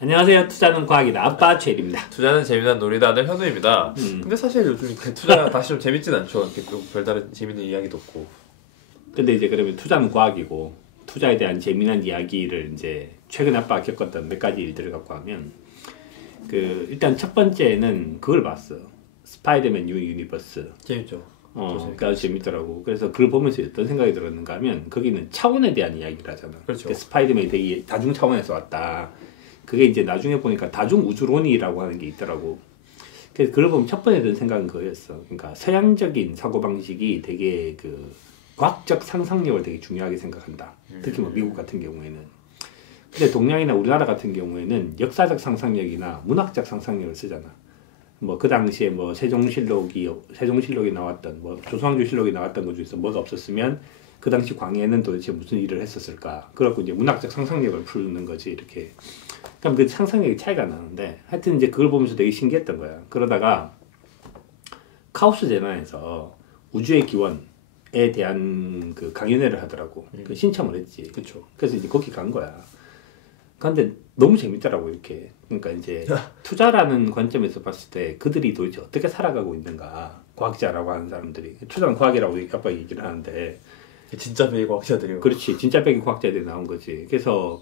안녕하세요. 투자는 과학이다. 아빠 최일입니다. 투자는 재미난 놀이다 하는 현우입니다. 근데 사실 요즘 이렇게 투자가 다시 좀 재밌진 않죠. 이렇게 또 별다른 재밌는 이야기도 없고. 근데 이제 그러면 투자는 과학이고 투자에 대한 재미난 이야기를 이제 최근 아빠가 겪었던 몇 가지 일들을 갖고 하면 일단 첫 번째는 그걸 봤어요. 스파이더맨 뉴 유니버스. 재밌죠. 그게 아주 재밌더라고. 그래서 그걸 보면서 어떤 생각이 들었는가 하면 거기는 차원에 대한 이야기를 하잖아. 그렇죠. 스파이더맨이 되게 다중 차원에서 왔다. 그게 이제 나중에 보니까 다중 우주론이라고 하는 게 있더라고. 그래서 그걸 보면 첫 번째 든 생각은 그거였어. 그러니까 서양적인 사고방식이 되게 과학적 상상력을 되게 중요하게 생각한다. 특히 뭐 미국 같은 경우에는. 근데 동양이나 우리나라 같은 경우에는 역사적 상상력이나 문학적 상상력을 쓰잖아. 뭐 그 당시에 뭐 세종실록이 나왔던 뭐 조선왕조실록이 나왔던 것 중에서 뭐가 없었으면 그 당시 광해는 도대체 무슨 일을 했었을까. 그래갖고 이제 문학적 상상력을 푸는 거지 이렇게. 그럼 그 상상력이 차이가 나는데 하여튼 이제 그걸 보면서 되게 신기했던 거야. 그러다가 카오스 재단에서 우주의 기원에 대한 그 강연회를 하더라고. 그 신청을 했지. 그렇죠. 그래서 이제 거기 간 거야. 근데 너무 재밌더라고 이렇게. 그러니까 이제 투자라는 관점에서 봤을 때 그들이 도대체 어떻게 살아가고 있는가. 과학자라고 하는 사람들이 투자는 과학이라고 아빠 얘기를 하는데 진짜 배기 과학자들이요. 그렇지. 진짜 배기 과학자들이 나온 거지. 그래서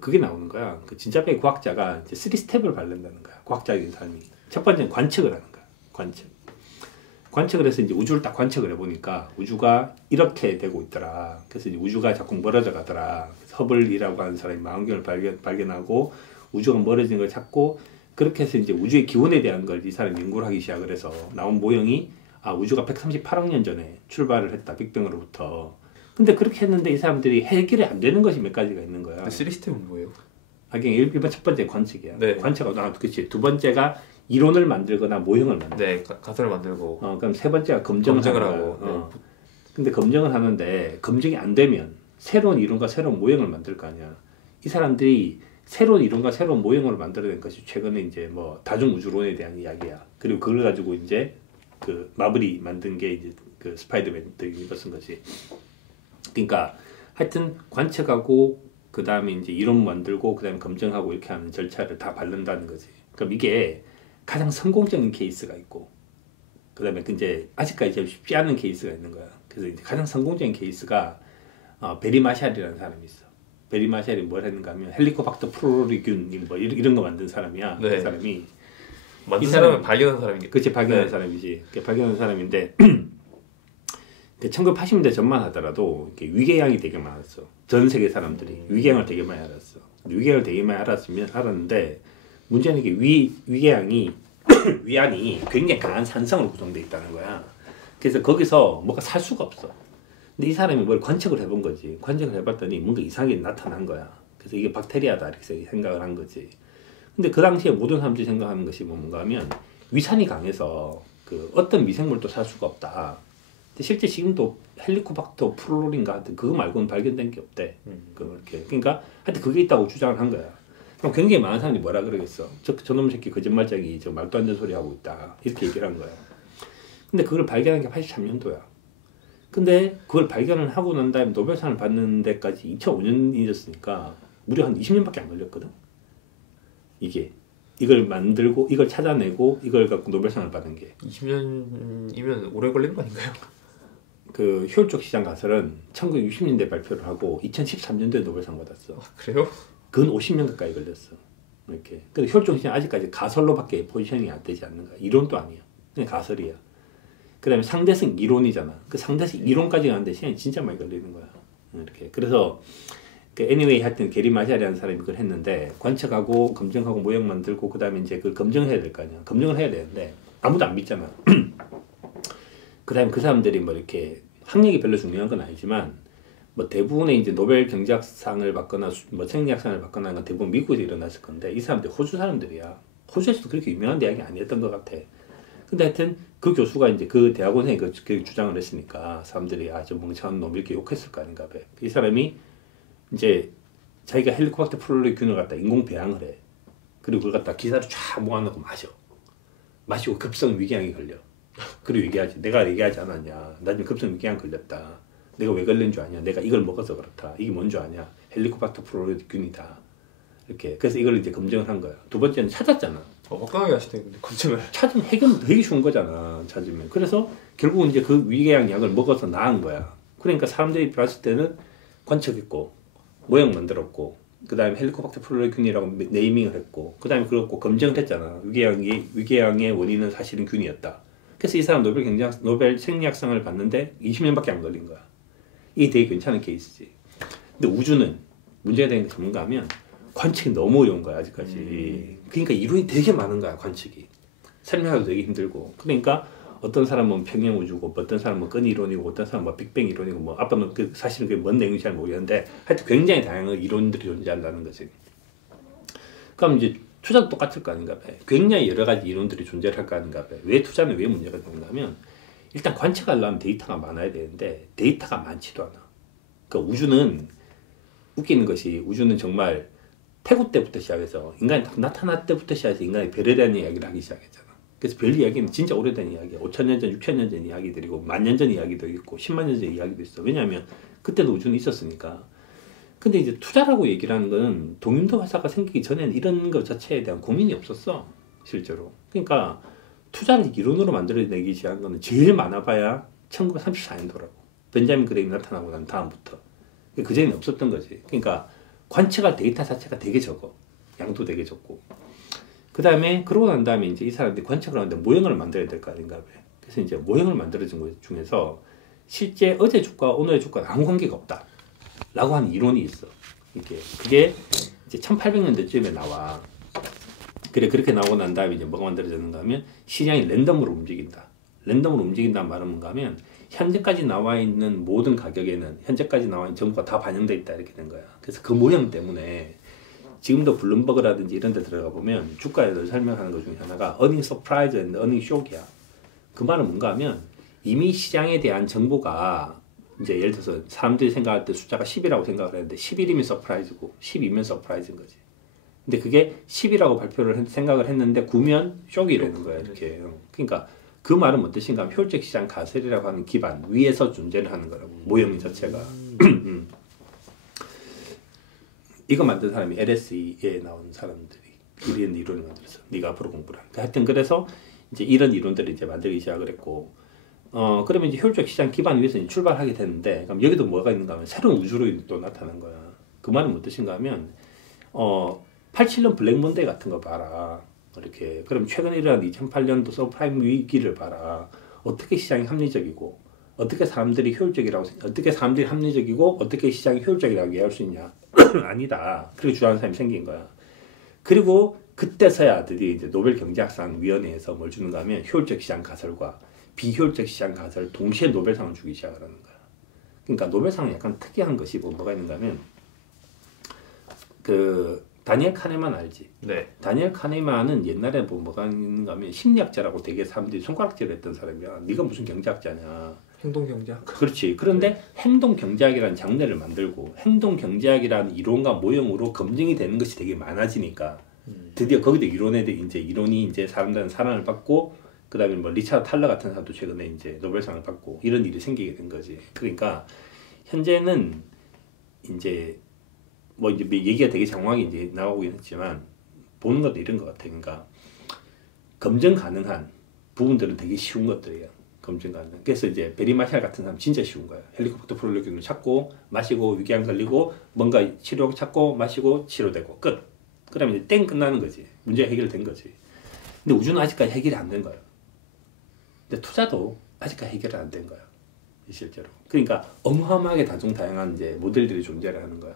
그게 나오는 거야. 그 진짜 배기 과학자가 이제 3스텝을 밟는다는 거야. 과학자인 사람이. 첫 번째는 관측을 하는 거야. 관측을 해서 이제 우주를 딱 관측을 해보니까 우주가 이렇게 되고 있더라. 그래서 이제 우주가 자꾸 멀어져 가더라. 허블이라고 하는 사람이 망원경을 발견하고 우주가 멀어지는 걸 찾고 그렇게 해서 이제 우주의 기원에 대한 걸 이 사람이 연구를 하기 시작을 해서 나온 모형이 우주가 138억 년 전에 출발을 했다. 빅뱅으로부터. 근데 그렇게 했는데 이 사람들이 해결이 안 되는 것이 몇 가지가 있는 거야. 3스텝은 뭐예요? 일반 첫 번째 관측이야. 네. 관측하고 그렇지. 두 번째가 이론을 만들거나 모형을 만들고. 네, 가설을 만들고. 그럼 세 번째가 검증을 하고. 네. 근데 검증을 하는데 검증이 안 되면 새로운 이론과 새로운 모형을 만들 거 아니야. 이 사람들이 새로운 이론과 새로운 모형을 만들어낸 것이 최근에 이제 뭐 다중 우주론에 대한 이야기야. 그리고 그걸 가지고 이제 그 마블이 만든 게 이제 그 스파이더맨 더 유니버스인 거지. 그러니까 하여튼 관측하고 그 다음에 이제 이론 만들고 그 다음에 검증하고 이렇게 하는 절차를 다 밟는다는 거지. 그럼 이게 가장 성공적인 케이스가 있고 그 다음에 이제 아직까지 쉽지 않은 케이스가 있는 거야. 그래서 이제 가장 성공적인 케이스가 베리 마샬이라는 사람이 있어. 베리 마샬이 뭘 했는가 하면 헬리코박터 프로리균 뭐 이런 거 만든 사람이야. 네. 그 사람이 만든 사람은 발견한 사람이겠죠. 그치, 발견한 네. 사람이지. 발견한 사람인데 1980년대 전만 하더라도 위궤양이 되게 많았어. 전 세계 사람들이 위궤양을 되게 많이 알았어. 위궤양을 되게 많이 알았는데 문제는 이게 위궤양이 위안이 굉장히 강한 산성으로 구성되어 있다는 거야. 그래서 거기서 뭐가 살 수가 없어. 근데 이 사람이 뭘 관측을 해본 거지. 관측을 해봤더니 뭔가 이상하게 나타난 거야. 그래서 이게 박테리아다 이렇게 생각을 한 거지. 근데 그 당시에 모든 사람들이 생각하는 것이 뭔가 하면 위산이 강해서 어떤 미생물도 살 수가 없다. 근데 실제 지금도 헬리코박터 프로린가 하여튼 그거 말고는 발견된 게 없대. 그러니까 하여튼 그게 있다고 주장을 한 거야. 그럼 굉장히 많은 사람들이 뭐라 그러겠어. 저놈 새끼 거짓말쟁이 저 말도 안 되는 소리 하고 있다. 이렇게 얘기를 한 거야. 근데 그걸 발견한 게 83년도야. 근데 그걸 발견을 하고 난 다음에 노벨상을 받는 데까지 2005년이었으니까 무려 한 20년밖에 안 걸렸거든. 이걸 만들고 이걸 찾아내고 이걸 갖고 노벨상을 받은 게 20년이면 오래 걸리는 거 아닌가요? 그 효율적 시장 가설은 1960년대 발표를 하고 2013년도에 노벨상 받았어. 그래요? 그건 50년 가까이 걸렸어. 이렇게. 근데 효율적 시장 아직까지 가설로밖에 포지셔닝이 안 되지 않는 거야. 이론도 아니야. 그냥 가설이야. 그 다음에 상대성 이론이잖아. 그 상대성 이론까지 가는데 시간이 진짜 많이 걸리는 거야. 이렇게. 그래서 anyway 하여튼 게리 마샬이라는 사람이 그걸 했는데 관측하고 검증하고 모형 만들고 그 다음에 이제 그걸 검증을 해야 될 거 아니야. 검증을 해야 되는데 아무도 안 믿잖아. 그 다음에 그 사람들이 뭐 이렇게 학력이 별로 중요한 건 아니지만 뭐 대부분의 이제 노벨 경제학상을 받거나 뭐 생리학상을 받거나 건 대부분 미국에서 일어났을 건데 이 사람들 호주 사람들이야. 호주에서도 그렇게 유명한 대학이 아니었던 것 같아. 근데 하여튼 그 교수가 이제 그 대학원생이 그 주장을 했으니까 사람들이 저 멍청한 놈 이렇게 욕했을 거 아닌가 봐. 이 사람이 이제 자기가 헬리코박터 프로리균을 갖다 인공 배양을 해. 그리고 그걸 갖다 기사를 쫙 모아놓고 마시고 급성 위궤양이 걸려. 그리고 얘기하지. 내가 얘기하지 않았냐. 나 지금 급성 위궤양 걸렸다. 내가 왜 걸린 줄 아냐. 내가 이걸 먹어서 그렇다. 이게 뭔 줄 아냐. 헬리코박터 프로리균이다. 이렇게. 그래서 이걸 이제 검증을 한 거야. 두 번째는 찾았잖아. 화끈하게 하시네. 근데 검증을. 찾으면 해결은 되게 쉬운 거잖아. 찾으면. 그래서 결국은 이제 그 위궤양 약을 먹어서 나은 거야. 그러니까 사람들이 봤을 때는 관측했고 모형 만들었고 그 다음에 헬리코박터 플로리균이라고 네이밍을 했고 그 다음에 그렇고 검증을 했잖아. 위궤양의 원인은 사실은 균이었다. 그래서 이 사람 노벨 생리학상을 받는데 20년밖에 안 걸린 거야. 이게 되게 괜찮은 케이스지. 근데 우주는 문제가 되는 게 전문가 하면 관측이 너무 어려운 거야 아직까지. 그러니까 이론이 되게 많은 거야 관측이. 설명하기도 되게 힘들고. 그러니까 어떤 사람은 평행 우주고 어떤 사람은 끈 이론이고 어떤 사람은 뭐 빅뱅 이론이고 뭐 아빠는 사실은 그게 뭔 내용인지 잘 모르겠는데 하여튼 굉장히 다양한 이론들이 존재한다는 거지. 그럼 이제 투자도 똑같을 거 아닌가 봐. 굉장히 여러 가지 이론들이 존재할 거 아닌가 봐. 왜 투자는 왜 문제가 되는가 하면 일단 관측하려면 데이터가 많아야 되는데 데이터가 많지도 않아. 그러니까 우주는 웃기는 것이 우주는 정말 태고 때부터 시작해서 인간이 나타날 때부터 시작해서 인간이 별에 대한 이야기를 하기 시작했잖아. 그래서 별 이야기는 진짜 오래된 이야기야. 5,000년 전, 6,000년 전 이야기들이고 10,000년 전 이야기도 있고 10만 년 전 이야기도 있어. 왜냐하면 그때도 우주는 있었으니까. 근데 이제 투자라고 얘기를 하는 건 동인도 화사가 생기기 전에는 이런 것 자체에 대한 고민이 없었어. 실제로. 그러니까 투자를 이론으로 만들어내기 시작한 거는 제일 많아봐야 1934년도라고. 벤자민 그레임이 나타나고 난 다음부터. 그전에는 없었던 거지. 그러니까 관측할 데이터 자체가 되게 적어. 양도 되게 적고. 그 다음에 그러고 난 다음에 이제 이 사람들이 관측을 하는데 모형을 만들어야 될 거 아닌가 봐요. 그래서 이제 모형을 만들어진 것 중에서 실제 어제 주가 오늘의 주가는 아무 관계가 없다 라고 하는 이론이 있어. 그게 이제 1800년대쯤에 나와. 그래, 그렇게 나오고 난 다음에 이제 뭐가 만들어졌는가 하면 시장이 랜덤으로 움직인다. 랜덤으로 움직인다는 말은 뭔가 하면 현재까지 나와 있는 모든 가격에는 현재까지 나와 있는 정보가 다 반영돼 있다 이렇게 된 거야. 그래서 그 모형 때문에 지금도 블룸버그라든지 이런 데 들어가 보면 주가에 늘 설명하는 것 중에 하나가 earning surprise and earning shock이야. 그 말은 뭔가 하면 이미 시장에 대한 정보가 이제 예를 들어서 사람들이 생각할 때 숫자가 10이라고 생각을 했는데 11이면 서프라이즈고 12면 서프라이즈인 거지. 근데 그게 10이라고 생각을 했는데 9면 쇼크이라는 거야. 이렇게. 그러니까 그 말은 뭔 뜻인가 하면 효율적 시장 가설이라고 하는 기반 위에서 존재를 하는 거라고. 모형 자체가. 이거 만든 사람이 LSE에 나온 사람들이 이런 이론을 만들었어. 네가 앞으로 공부를 하니까. 하여튼 그래서 이제 이런 이론들을 이제 만들기 시작을 했고, 그러면 이제 효율적 시장 기반 위에서 이제 출발하게 됐는데, 그럼 여기도 뭐가 있는가 하면 새로운 우주로 또 나타난 거야. 그 말은 뭔 뜻인가 하면, 87년 블랙몬데이 같은 거 봐라. 이렇게. 그럼 최근에 일어난 2008년도 서브프라임 위기를 봐라. 어떻게 시장이 합리적이고, 어떻게 사람들이 합리적이고, 어떻게 시장이 효율적이라고 이해할 수 있냐. 아니다. 그렇게 주장하는 사람이 생긴 거야. 그리고 그때서야 드디어 이제 노벨 경제학상 위원회에서 뭘 주는가 하면 효율적 시장 가설과 비효율적 시장 가설 동시에 노벨상을 주기 시작을 하는 거야. 그러니까 노벨상은 약간 특이한 것이 뭐가 있는가 하면 그 다니엘 카네만 알지? 네. 다니엘 카네만은 옛날에 뭐가 있는가 하면 심리학자라고 되게 사람들이 손가락질을 했던 사람이야. 네가 무슨 경제학자냐. 행동경제학. 그렇지. 그런데 네. 행동경제학이라는 장르를 만들고 행동경제학이라는 이론과 모형으로 검증이 되는 것이 되게 많아지니까 드디어 거기도 이론이 이제 사람들은 사랑을 받고 그다음에 뭐 리차드 탈러 같은 사람도 최근에 이제 노벨상을 받고 이런 일이 생기게 된 거지. 그러니까 현재는 이제 뭐 이제 얘기가 되게 장황하게 이제 나오긴 했지만 보는 것도 이런 것 같아. 그러니까 검증 가능한 부분들은 되게 쉬운 것들이에요. 검증 가능. 그래서 이제 베리 마샬 같은 사람 진짜 쉬운 거야. 헬리코박터 프로리균을 찾고 마시고 위궤양 걸리고 뭔가 치료 찾고 마시고 치료되고 끝. 그다음에 이제 땡 끝나는 거지. 문제가 해결된 거지. 근데 우주는 아직까지 해결이 안 된 거야. 근데 투자도 아직까지 해결이 안 된 거야. 실제로. 그러니까 어마어마하게 다종다양한 이제 모델들이 존재를 하는 거야.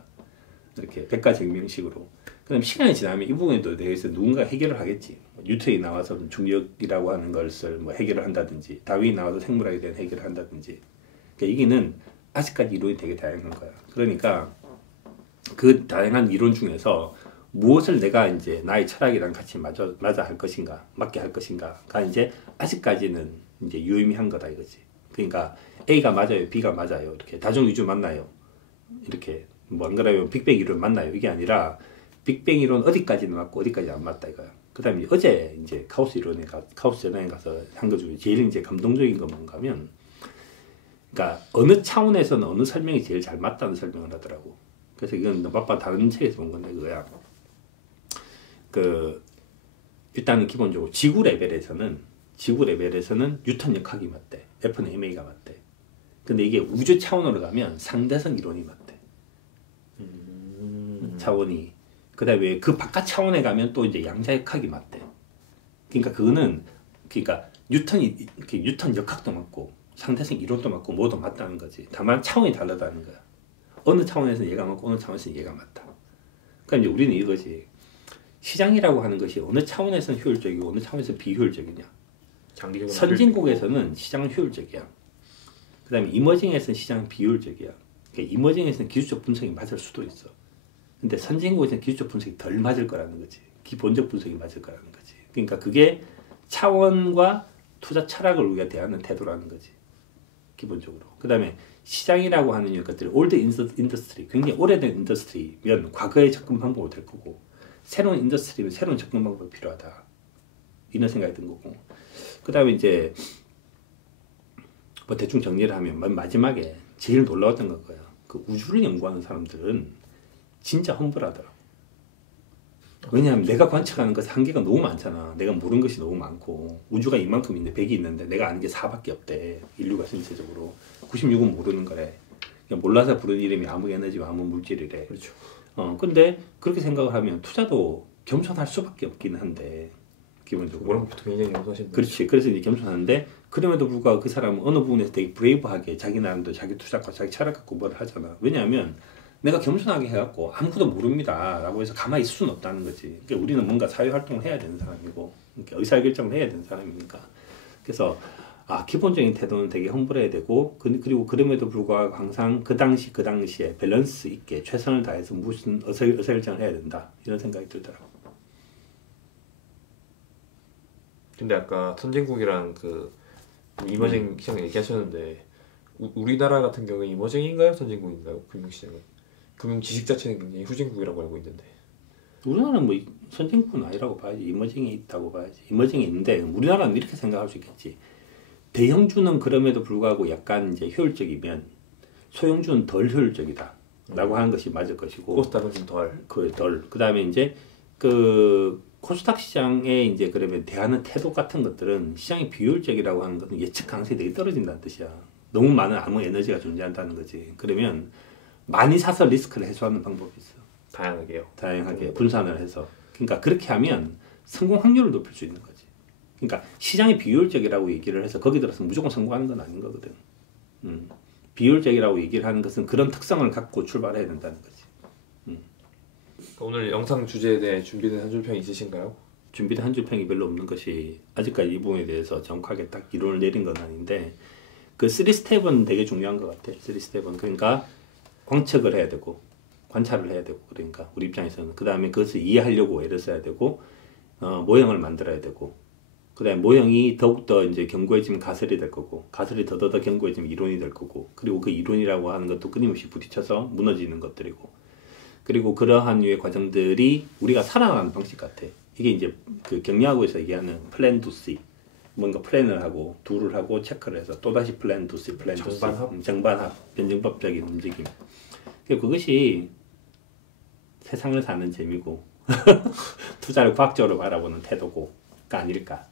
이렇게 백과쟁명식으로. 그럼 시간이 지나면 이 부분에 대해서 누군가 해결을 하겠지. 뉴턴이 나와서 중력이라고 하는 것을 뭐 해결을 한다든지, 다윈이 나와서 생물학에 대한 해결을 한다든지. 그러니까 이게는 아직까지 이론이 되게 다양한 거야. 그러니까 그 다양한 이론 중에서 무엇을 내가 이제 나의 철학이랑 같이 맞아 할 것인가, 맞게 할 것인가가 이제 아직까지는 이제 유의미한 거다 이거지. 그러니까 A가 맞아요, B가 맞아요, 이렇게 다중우주 맞나요, 이렇게 뭐 안 그러면 빅뱅 이론 맞나요, 이게 아니라 빅뱅 이론 어디까지는 맞고 어디까지 안 맞다 이거야. 그다음에 어제 이제 카오스 전형에 가서 한 것 중에 제일 이제 감동적인 건 뭔가 하면, 그러니까 어느 차원에서는 어느 설명이 제일 잘 맞다는 설명을 하더라고. 그래서 이건 바빠 다른 책에서 본 건데 그거야. 그 일단은 기본적으로 지구 레벨에서는 뉴턴 역학이 맞대. F는 ma가 맞대. 근데 이게 우주 차원으로 가면 상대성 이론이 맞대. 차원이. 그다음에 그 바깥 차원에 가면 또 이제 양자역학이 맞대. 그러니까 그거는 그러니까 뉴턴 역학도 맞고 상대성 이론도 맞고 뭐도 맞다는 거지. 다만 차원이 다르다는 거야. 어느 차원에서는 얘가 맞고 어느 차원에서는 얘가 맞다. 그러니까 이제 우리는 이거지. 시장이라고 하는 것이 어느 차원에서는 효율적이고 어느 차원에서는 비효율적이냐. 선진국에서는 시장은 효율적이야. 그다음에 이머징에서는 시장은 비효율적이야. 그러니까 이머징에서는 기술적 분석이 맞을 수도 있어. 근데 선진국에서는 기술적 분석이 덜 맞을 거라는 거지. 기본적 분석이 맞을 거라는 거지. 그러니까 그게 차원과 투자 철학을 우리가 대하는 태도라는 거지. 기본적으로. 그다음에 시장이라고 하는 것들이 올드 인더스트리, 굉장히 오래된 인더스트리면 과거의 접근 방법으로 될 거고 새로운 인더스트리면 새로운 접근 방법이 필요하다. 이런 생각이 든 거고. 그다음에 이제 뭐 대충 정리를 하면 마지막에 제일 놀라웠던 거예요. 그 우주를 연구하는 사람들은 진짜 험불하더라. 왜냐하면 내가 관측하는 것 한계가 너무 많잖아. 내가 모르는 것이 너무 많고 우주가 이만큼 있는데 100이 있는데 내가 아는 게 4밖에 없대. 인류가 전체적으로 96은 모르는 거래. 그냥 몰라서 부르는 이름이 아무 에너지와 아무 물질이래. 그렇죠. 근데 그렇게 생각을 하면 투자도 겸손할 수밖에 없긴 한데 기본적으로. 워런부터 굉장히 겸손하신 분. 그렇지. 그래서 이제 겸손한데 그럼에도 불구하고 그 사람은 어느 부분에서 되게 브레이브하게 자기 나름대로 자기 투자과 자기 철학 갖고 뭘 하잖아. 왜냐하면 내가 겸손하게 해갖고 아무것도 모릅니다 라고 해서 가만히 있을 수는 없다는 거지. 그러니까 우리는 뭔가 사회활동을 해야 되는 사람이고 의사결정을 해야 되는 사람이니까. 그래서 기본적인 태도는 되게 험불해야 되고 그리고 그럼에도 불구하고 항상 그 당시에 밸런스 있게 최선을 다해서 무슨 의사결정을 해야 된다 이런 생각이 들더라고. 근데 아까 선진국이랑 그 이머징 시장 얘기하셨는데 우리나라 같은 경우에 이머징인가요? 선진국인가요? 금융시장은? 금융 지식 자체는 굉장히 후진국이라고 알고 있는데 우리나라는 뭐 선진국은 아니라고 봐야지. 이머징이 있다고 봐야지. 이머징이 있는데 우리나라는 이렇게 생각할 수 있겠지. 대형주는 그럼에도 불구하고 약간 이제 효율적이면 소형주는 덜 효율적이다 라고 하는 것이 맞을 것이고 코스닥은 좀 덜. 그 다음에 이제 그 코스닥 시장에 이제 그러면 대하는 태도 같은 것들은 시장이 비효율적이라고 하는 것은 예측 가능성이 되게 떨어진다는 뜻이야. 너무 많은 암호 에너지가 존재한다는 거지. 그러면 많이 사서 리스크를 해소하는 방법이 있어. 다양하게요. 다양하게 분산을 해서. 그러니까 그렇게 하면 성공 확률을 높일 수 있는 거지. 그러니까 시장이 비효율적이라고 얘기를 해서 거기 들어서 무조건 성공하는 건 아닌 거거든. 비효율적이라고 얘기를 하는 것은 그런 특성을 갖고 출발해야 된다는 거지. 오늘 영상 주제에 대해 준비된 한 줄평 있으신가요? 준비된 한 줄평이 별로 없는 것이 아직까지 이 부분에 대해서 정확하게 딱 이론을 내린 건 아닌데 그 3스텝은 되게 중요한 것 같아. 3스텝은 그러니까 관측을 해야 되고 관찰을 해야 되고 그러니까 우리 입장에서는 그 다음에 그것을 이해하려고 애를 써야 되고 모형을 만들어야 되고 그 다음에 모형이 더욱더 이제 견고해지면 가설이 될 거고 가설이 더더더 견고해지면 이론이 될 거고 그리고 그 이론이라고 하는 것도 끊임없이 부딪혀서 무너지는 것들이고 그리고 그러한 류의 과정들이 우리가 살아가는 방식 같아. 이게 이제 그 경영학에서 얘기하는 플랜 투 씨 뭔가 플랜을 하고 도를 하고 체크를 해서 또다시 플랜 투 씨 플랜 투 씨 정반합 변증법적인 움직임. 그것이 세상을 사는 재미고 투자를 과학적으로 바라보는 태도고가 아닐까